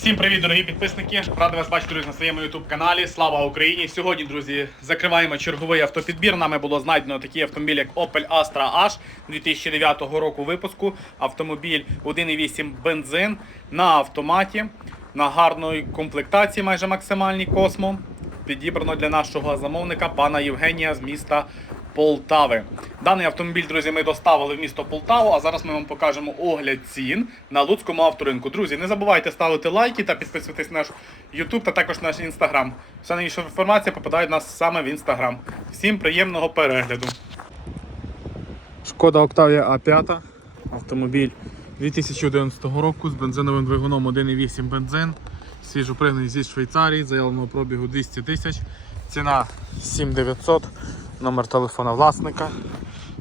Всім привіт, дорогі підписники! Радий вас бачити друзі, на своєму youtube каналі. Слава Україні! Сьогодні, друзі, закриваємо черговий автопідбір. Нами було знайдено такий автомобіль, як Opel Astra H 2009 року випуску. Автомобіль 1.8 бензин на автоматі, на гарної комплектації, майже максимальній космо. Підібрано для нашого замовника пана Євгенія з міста Полтави. Даний автомобіль, друзі, ми доставили в місто Полтаву, а зараз ми вам покажемо огляд цін на Луцькому авторинку. Друзі, не забувайте ставити лайки та підписуватись на наш YouTube та також наш Instagram. Вся найбільша інформація попадає до нас саме в Instagram. Всім приємного перегляду. Шкода Octavia A5. Автомобіль 2011 року з бензиновим двигуном 1.8 бензин. Свіжопригнаний зі Швейцарії, заявленого пробігу 200 тисяч. Ціна 7900. Номер телефона власника.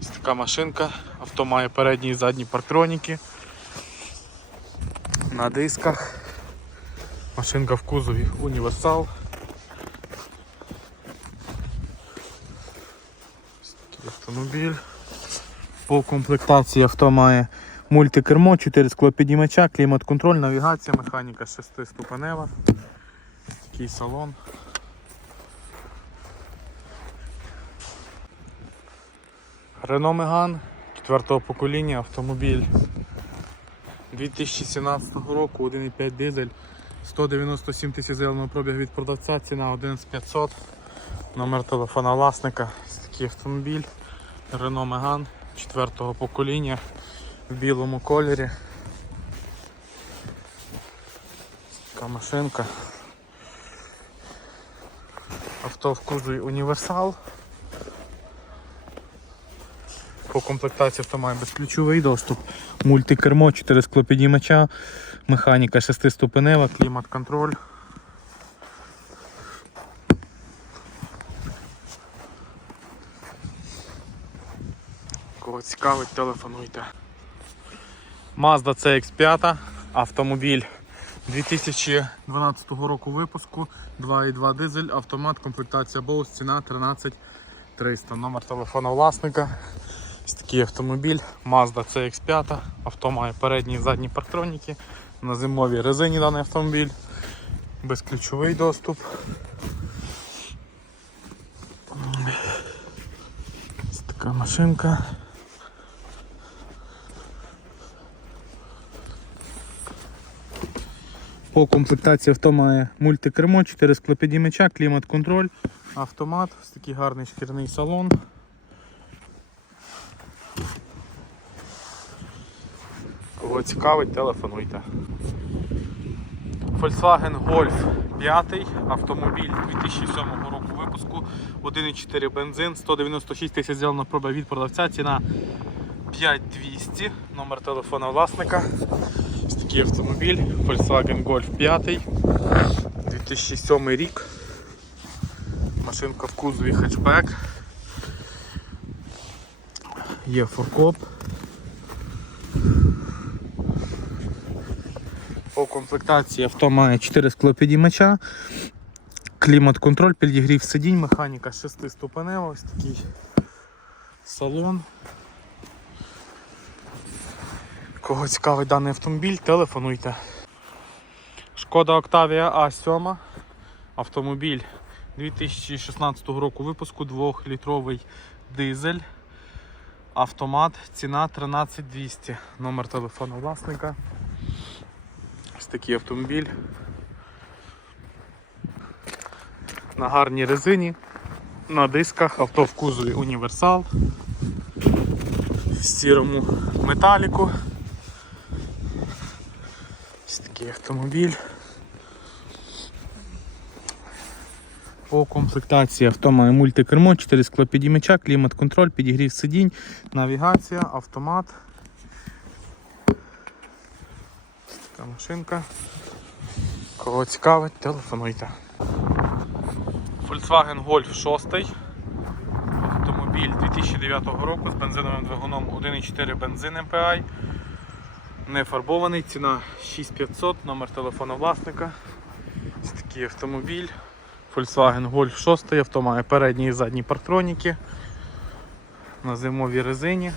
Ось така машинка. Авто має передні і задні парктроніки. На дисках. Машинка в кузові універсал. Ось автомобіль. По комплектації авто має мультикермо, 4 склопіднімача, клімат-контроль, навігація, механіка 6 ступенева. Такий салон. Renault Megane 4 покоління автомобіль 2017 року, 1,5 дизель, 197 тисяч зеленого пробігу від продавця, ціна 11500, номер телефона власника, такий автомобіль Renault Megane 4 покоління в білому кольорі. Така машинка. Авто в кузові універсал. По комплектації авто має безключовий доступ, мультикермо, 4 склопідіймача, механіка 6-ступенева, клімат-контроль. Кого цікавить, телефонуйте. Mazda CX5, автомобіль 2012 року випуску, 2.2 дизель, автомат, комплектація Bose, ціна 13 300. Номер телефона власника. Ось такий автомобіль Mazda CX5. Авто має передні і задні парктроніки. На зимовій резині даний автомобіль. Безключовий доступ. Ось така машинка. По комплектації авто має мультикермо, 4 склопідіймача, клімат-контроль, автомат, ось такий гарний шкірний салон. Кого цікавить, телефонуйте. Volkswagen Golf 5, автомобіль 2007 року випуску, 1,4 бензин, 196 тисяч зеленого проба від продавця, ціна 5200, номер телефона власника. Такий автомобіль Volkswagen Golf 5, 2007 рік. Машинка в кузові хетчбек. Є форкоп. По комплектації авто має 4 склопідіймача, клімат-контроль, підігрів сидінь, механіка 6 ступенева, ось такий салон. Кого цікавий даний автомобіль, телефонуйте. Шкода Octavia A7. Автомобіль 2016 року випуску, 2-літровий дизель. Автомат, ціна 13200. Номер телефону власника. Ось такий автомобіль. На гарній резині, на дисках, авто в кузові універсал. В сірому металіку. Такий автомобіль. По комплектації авто має мультикермо, 4 склопідіймача, клімат-контроль, підігрів сидінь, навігація, автомат. Така машинка. Кого цікавить, телефонуйте. Volkswagen Golf 6. Автомобіль 2009 року з бензиновим двигуном 1,4 бензин MPI. Не фарбований, ціна 6500, номер телефону власника. Ось такий автомобіль. Volkswagen Golf 6, авто має передні і задні парктроніки. На зимовій резині.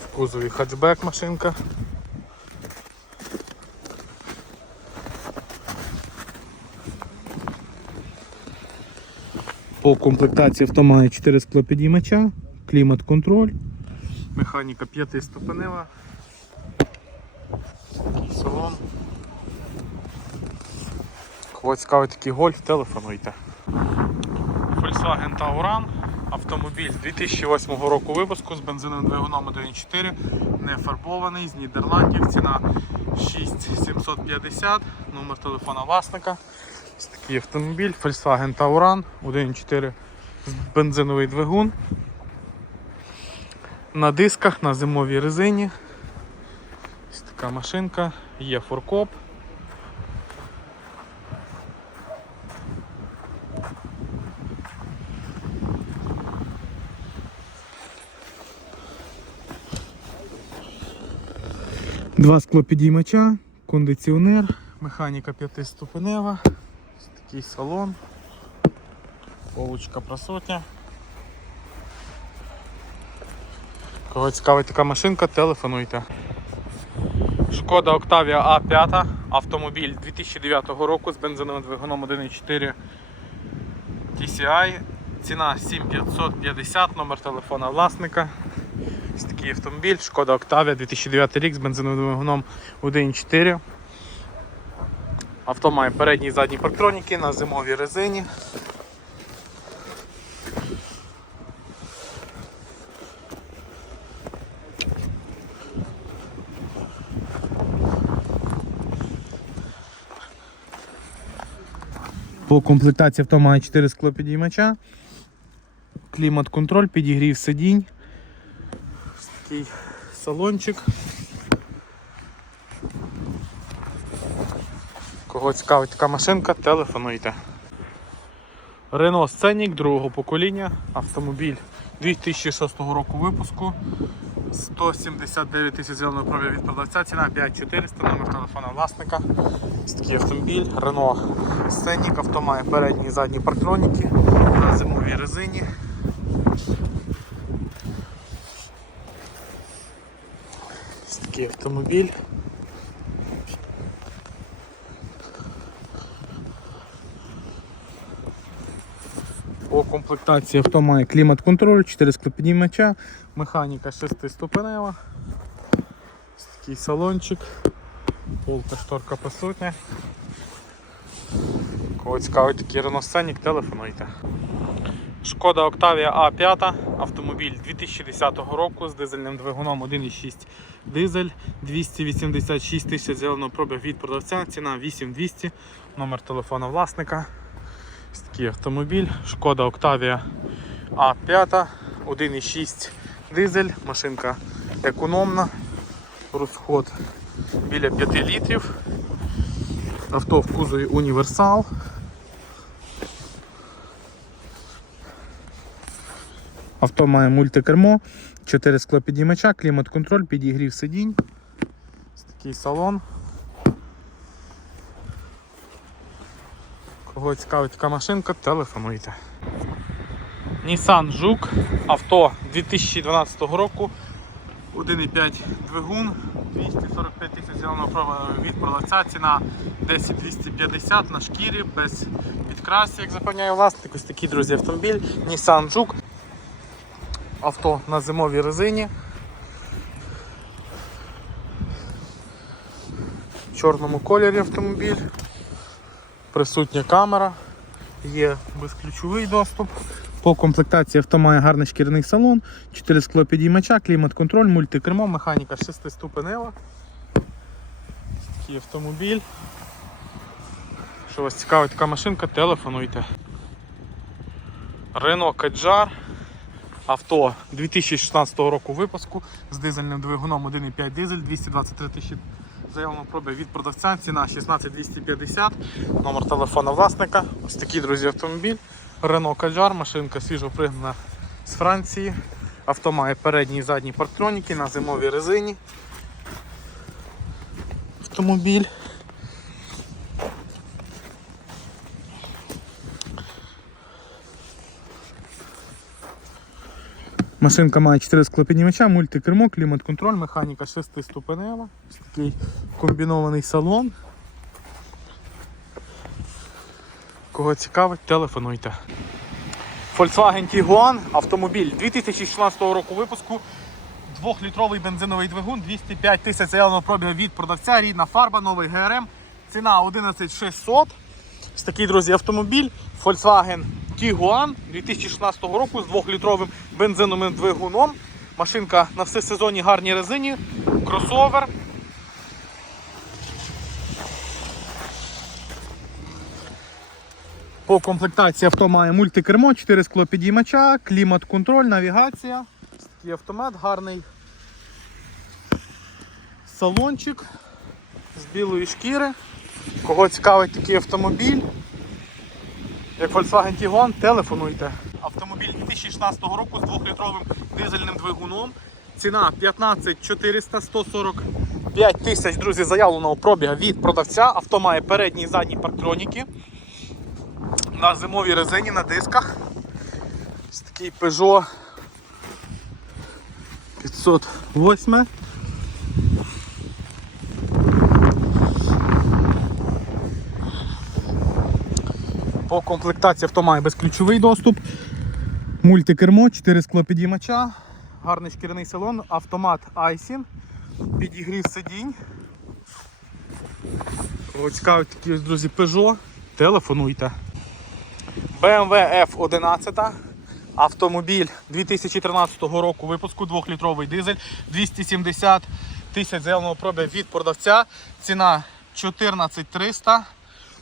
В кузові хатчбек машинка. По комплектації авто має 4 склопідіймача, клімат-контроль, механіка 5 ступенева, Кого цікавий такий гольф, телефонуйте. Volkswagen Tauran, автомобіль 2008 року випуску з бензиновим двигуном 1.4, не фарбований, з Нідерландів, ціна 6750, номер телефона власника. Ось такий автомобіль, Volkswagen Tauran 1.4 бензиновий двигун. На дисках, на зимовій резині. Ось така машинка, є форкоп. Два склопідіймача, кондиціонер, механіка п'ятиступенева, такий салон, полочка просотня. Кого цікавить така машинка, телефонуйте. Шкода Octavia A5, автомобіль 2009 року з бензиновим двигуном 1.4 TCI. Ціна 7550, номер телефона власника. Ось такий автомобіль, Шкода Octavia 2009 рік з бензиновим двигуном 1.4. Авто має передні і задні парктроніки на зимовій резині. По комплектації авто має 4 склопідіймача, клімат-контроль, підігрів сидінь. Такий салончик. Кого цікавить така машинка, телефонуйте. Renault Scenic другого покоління, автомобіль 2006 року випуску. 179 тисяч зеленого пробігу від продавця, ціна 5400, номер телефона власника. Ось такий автомобіль, Renault Scenic, авто має передні і задні парктроніки на зимовій резині. Такий автомобіль. По комплектації авто має клімат-контроль, 4 склопідіймача, механіка 6-ступенева. Ось такий салончик, полка шторка присутня. Кого цікавить такий Scenic, телефонуйте. Шкода Octavia A5, автомобіль 2010 року з дизельним двигуном 1.6 дизель, 286 тисяч зеленого пробіг від продавця, ціна 8200, номер телефона власника. Ось такий автомобіль, Шкода Octavia A5, 1.6 дизель, машинка економна, розход біля 5 літрів. Авто в кузові універсал. Авто має мультикермо, 4 склопідіймача, клімат-контроль, підігрів сидінь. Такий салон. Кого цікавить така машинка, телефонуйте. Nissan Жук, авто 2012 року, 1,5 двигун, 245 тисяч зеленого від продавця, ціна 10250 на шкірі, без підкрасів, як запевняє власник. Ось такий, друзі, автомобіль. Nissan Жук. Авто на зимовій резині. В чорному кольорі автомобіль. Присутня камера, є безключовий доступ. По комплектації авто має гарний шкіряний салон, 4 скло підіймача, клімат-контроль, мультикермо, механіка 6-ступенева. Такий автомобіль. Що вас цікавить така машинка, телефонуйте. Renault Kadjar. Авто 2016 року випуску з дизельним двигуном 1,5 дизель, 223 тисячі заявленого пробіг від продавця, ціна 16250, номер телефона власника. Ось такий, друзі, автомобіль. Renault Kadjar, машинка свіжо пригнана з Франції. Авто має передні і задні парктроніки на зимовій резині. Автомобіль. Машинка має 4 склопіднімача, мультикермо, клімат-контроль, механіка 6 ступенева. Такий комбінований салон. Кого цікавить, телефонуйте. Volkswagen Tiguan, автомобіль 2016 року випуску. Двохлітровий бензиновий двигун, 205 тисяч заявленого пробігу від продавця, рідна фарба, новий ГРМ. Ціна 11600. Ось такий, друзі, автомобіль. Volkswagen Tiguan 2016 року з двохлітровим бензиновим двигуном. Машинка на всесезонній гарній резині, кросовер. По комплектації авто має мультикермо, 4 склопідіймача, клімат-контроль, навігація. Такий автомат, гарний салончик з білої шкіри. Кого цікавить такий автомобіль, як Volkswagen Tiguan, телефонуйте. Автомобіль 2016 року з 2-літровим дизельним двигуном. Ціна 15 400 145 тисяч, друзі, заявленого пробіга від продавця. Авто має передні і задні парктроніки. На зимовій резині на дисках. Ось такий Peugeot 508. По комплектації авто має безключовий доступ, мультикермо, 4 склопідіймача, гарний шкіряний салон, автомат Айсін, підігрів сидінь. Цікавить такі друзі, Peugeot, телефонуйте. BMW F11, автомобіль 2013 року випуску, 2-літровий дизель, 270 тисяч заявленого пробігу від продавця, ціна 14300.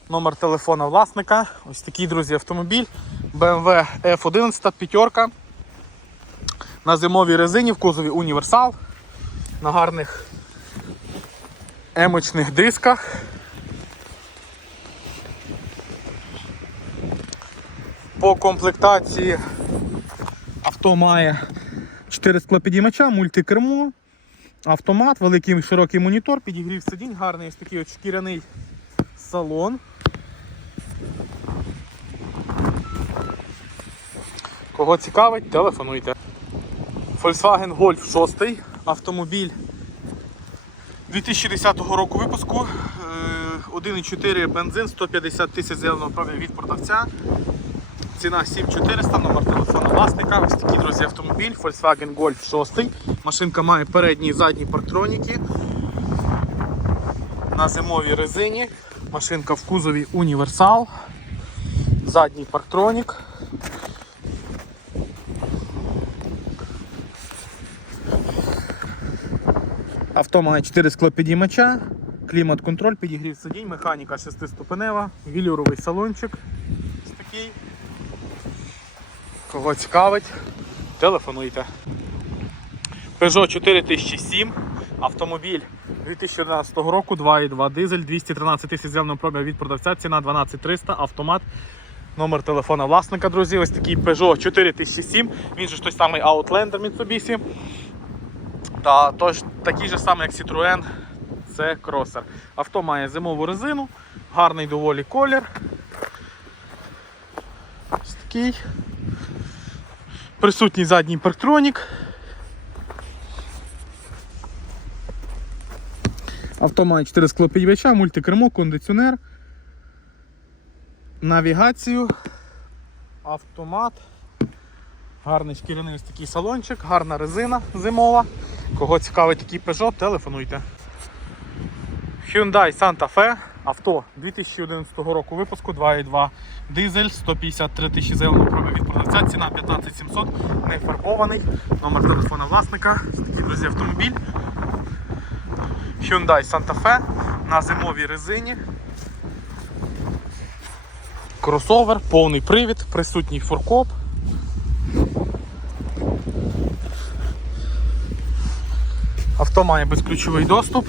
Номер телефона власника. Ось такий, друзі, автомобіль. BMW F11 п'ятерка. На зимовій резині в кузові універсал. На гарних емочних дисках. По комплектації авто має 4 склопідіймача, мультикермо, автомат, великий широкий монітор, підігрів сидінь, гарний ось такий от шкіряний салон. Кого цікавить, телефонуйте. Volkswagen Golf 6, автомобіль 2010 року випуску, е, 1,4 бензин, 150 тисяч заявленого пробігу від продавця. Ціна 7400, номер телефону власника. Ось такий, друзі, автомобіль Volkswagen Golf 6. Машинка має передні і задні парктроніки. На зимовій резині. Машинка в кузові універсал. Задній парктронік. Авто має 4 склопідіймача, клімат-контроль, підігрів сидінь, механіка 6-ступенева, вілюровий салончик. Ось такий. Кого цікавить, телефонуйте. Peugeot 4007, автомобіль 2011 року, 2,2 дизель, 213 тисяч земного пробігу від продавця, ціна 12300, автомат. Номер телефона власника, друзі, ось такий Peugeot 4007, він же той самий Outlander Mitsubishi. Та тож, такий же самий, як Citroën, це кросер. Авто має зимову резину, гарний доволі колір. Ось такий. Присутній задній парктронік. Авто має 4 склопідвача, мультикермо, кондиціонер, навігацію, автомат, гарний шкіряний ось такий салончик, гарна резина зимова. Кого цікавить такий Peugeot, телефонуйте. Hyundai Santa Fe, авто 2011 року випуску, 2.2 дизель, 153 тисячі заявленого пробігу від продавця, ціна 15700, не фарбований, номер телефона власника, такий, друзі, автомобіль. Hyundai Santa Fe на зимовій резині. Кросовер, повний привід, присутній фуркоп. Авто має безключовий доступ.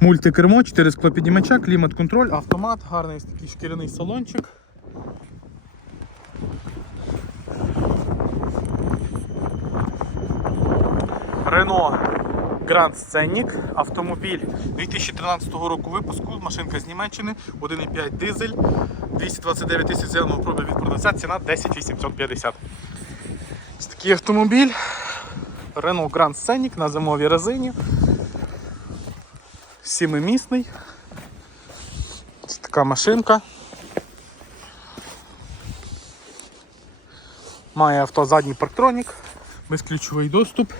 Мультикермо, 4 склопіднімача, клімат-контроль, автомат, гарний такий шкіряний салончик. Рено Grand Scenic, автомобіль 2013 року випуску, машинка з Німеччини, 1,5 дизель, 229 тисяч зеленого пробігу від продавця, ціна 10 850. Ось такий автомобіль. Renault Grand Scenic на зимовій резині. Сімимісний. Ось така машинка. Має авто задній парктронік, безключовий доступ.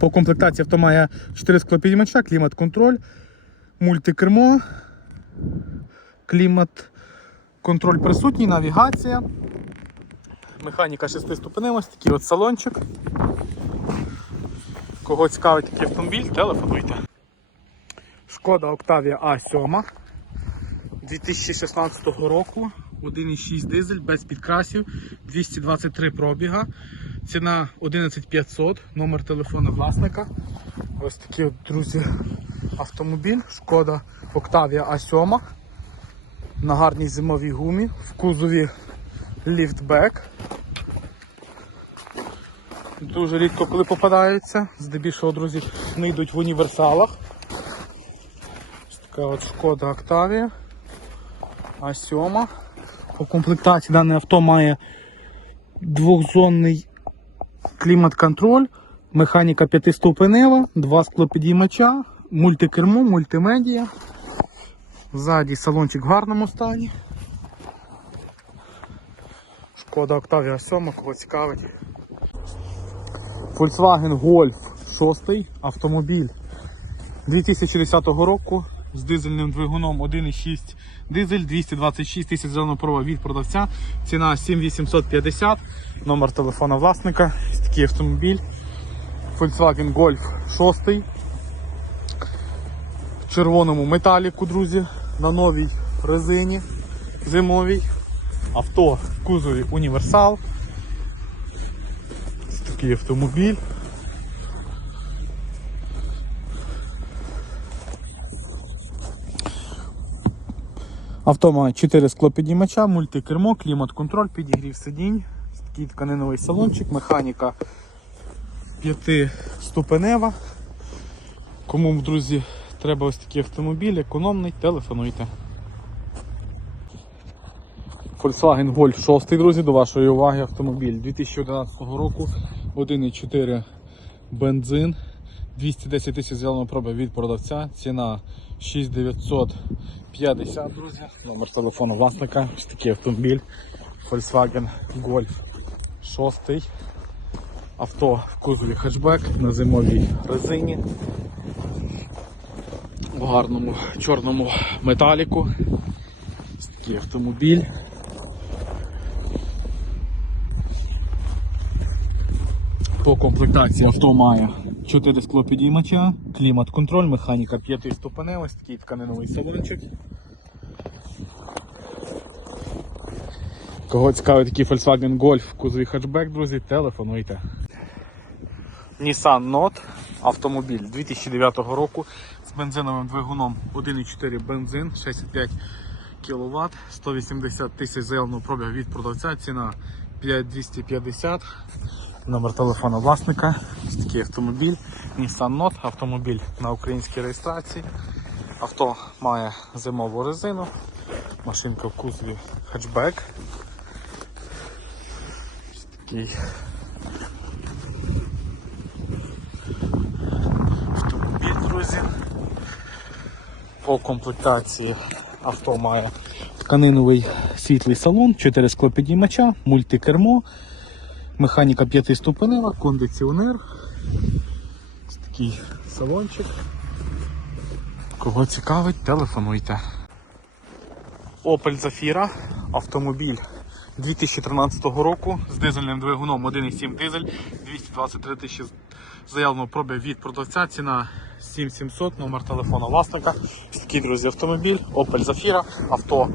По комплектації авто має 4 склопідіймача, клімат-контроль, мультикермо, клімат, контроль присутній, навігація. Механіка 6 ступенева, ось такий от салончик. Кого цікавить такий автомобіль, телефонуйте. Шкода Octavia A7 2016 року. 1,6 дизель без підкрасів, 223 пробіга. Ціна 11500, номер телефону власника. Ось такий, от, друзі, автомобіль. Шкода Octavia A7 на гарній зимовій гумі, в кузові ліфтбек. Дуже рідко коли попадаються. Здебільшого, друзі, вони йдуть в універсалах. Ось така от шкода Octavia. А7. По комплектації дане авто має двохзонний клімат-контроль, механіка п'ятиступенева, два склопідіймача, мультикермо, мультимедія. Ззаді салончик в гарному стані. Шкода Octavia 7, кого цікавить. Volkswagen Golf 6 автомобіль 2010 року з дизельним двигуном 1,6 дизель, 226 тисяч зеленого права від продавця. Ціна 7850, номер телефона власника. Такий автомобіль. Volkswagen Golf 6 в червоному металіку, друзі, на новій резині зимовій. Авто в кузові універсал. Такий автомобіль. Авто має 4 склопідіймача, мультикермо, клімат-контроль, підігрів сидінь, такий тканиновий салончик, механіка 5-ступенева. Кому, друзі, треба ось такий автомобіль, економний, телефонуйте. Volkswagen Golf 6, друзі, до вашої уваги автомобіль 2011 року, 1,4 бензин, 210 тисяч зеленого проби від продавця, ціна 6950, друзі, номер телефону власника, ось такий автомобіль Volkswagen Golf 6. Авто в кузові хетчбек на зимовій резині, в гарному чорному металіку. Ось такий автомобіль. По комплектації авто має 4 склопідіймача, клімат-контроль, механіка 5 ступенева, ось такий тканиновий салончик. Кого цікавить такий Volkswagen Golf в кузові хетчбек, друзі, телефонуйте. Nissan Note автомобіль 2009 року з бензиновим двигуном 1,4 бензин, 65 кВт, 180 тисяч заявного пробігу від продавця, ціна 5250. Номер телефону власника. Ось такий автомобіль. Nissan Note, автомобіль на українській реєстрації. Авто має зимову резину, машинка в кузові хетчбек. Ось такий автомобіль, друзі. По комплектації авто має тканиновий світлий салон, 4 склопідіймача, мультикермо. Механіка п'ятиступенева, кондиціонер. Ось такий салончик. Кого цікавить, телефонуйте. Opel Zafira, автомобіль 2013 року з дизельним двигуном 1,7 дизель, 223 тисячі заявленого пробігу від продавця, ціна 7700, номер телефону власника. Такий, друзі, автомобіль, Opel Zafira, авто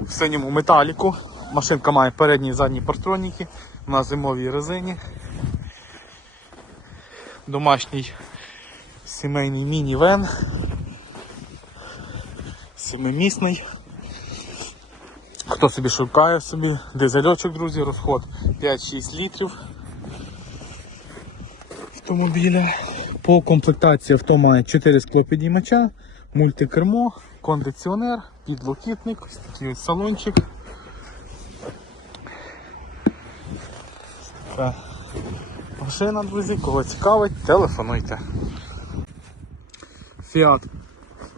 в синьому металіку. Машинка має передні і задні партроніки на зимовій резині. Домашній сімейний міні-вен. Семимісний. Хто собі шукає собі дизельочок, друзі, розход 5-6 літрів автомобіля. По комплектації авто має 4 склопідіймача, мультикермо, кондиціонер, підлокітник, ось такий ось салончик. Така Машина, друзі, кого цікавить, телефонуйте. Fiat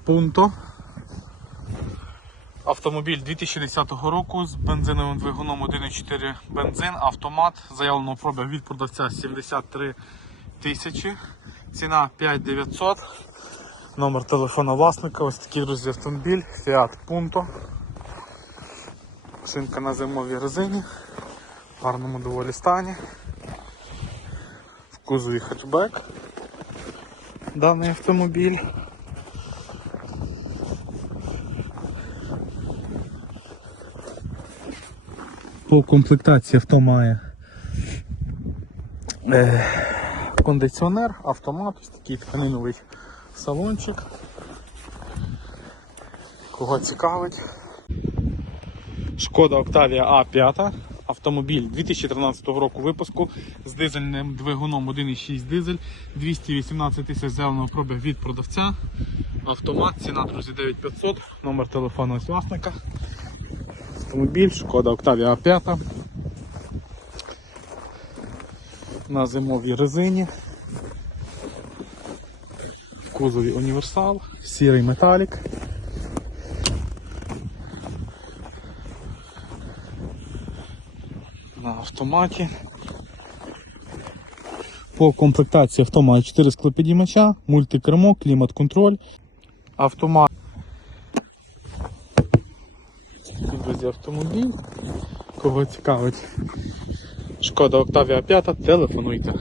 Punto. Автомобіль 2010 року з бензиновим двигуном 1.4 бензин, автомат, заявленого пробігу від продавця 73 тисячі, ціна 5900, номер телефона власника, ось такий друзі автомобіль, Fiat Punto. Шинка на зимовій резині, гарному доволі стані. В кузові хетчбек даний автомобіль. По комплектації авто має е, кондиціонер, автомат, ось такий тканиновий салончик. Кого цікавить. Шкода Octavia A5, автомобіль 2013 року випуску з дизельним двигуном 1.6 дизель, 218 тисяч зеленого пробіг від продавця. Автомат, ціна, друзі, 9500, номер телефону ось власника. Автомобіль, шкода Octavia A5. На зимовій резині. В кузові універсал, сірий металік. на автоматі. По комплектації авто має 4 склопідіймача, мультикермо, клімат-контроль, автомат. Друзі, автомобіль. Кого цікавить. Шкода Октавія 5, телефонуйте.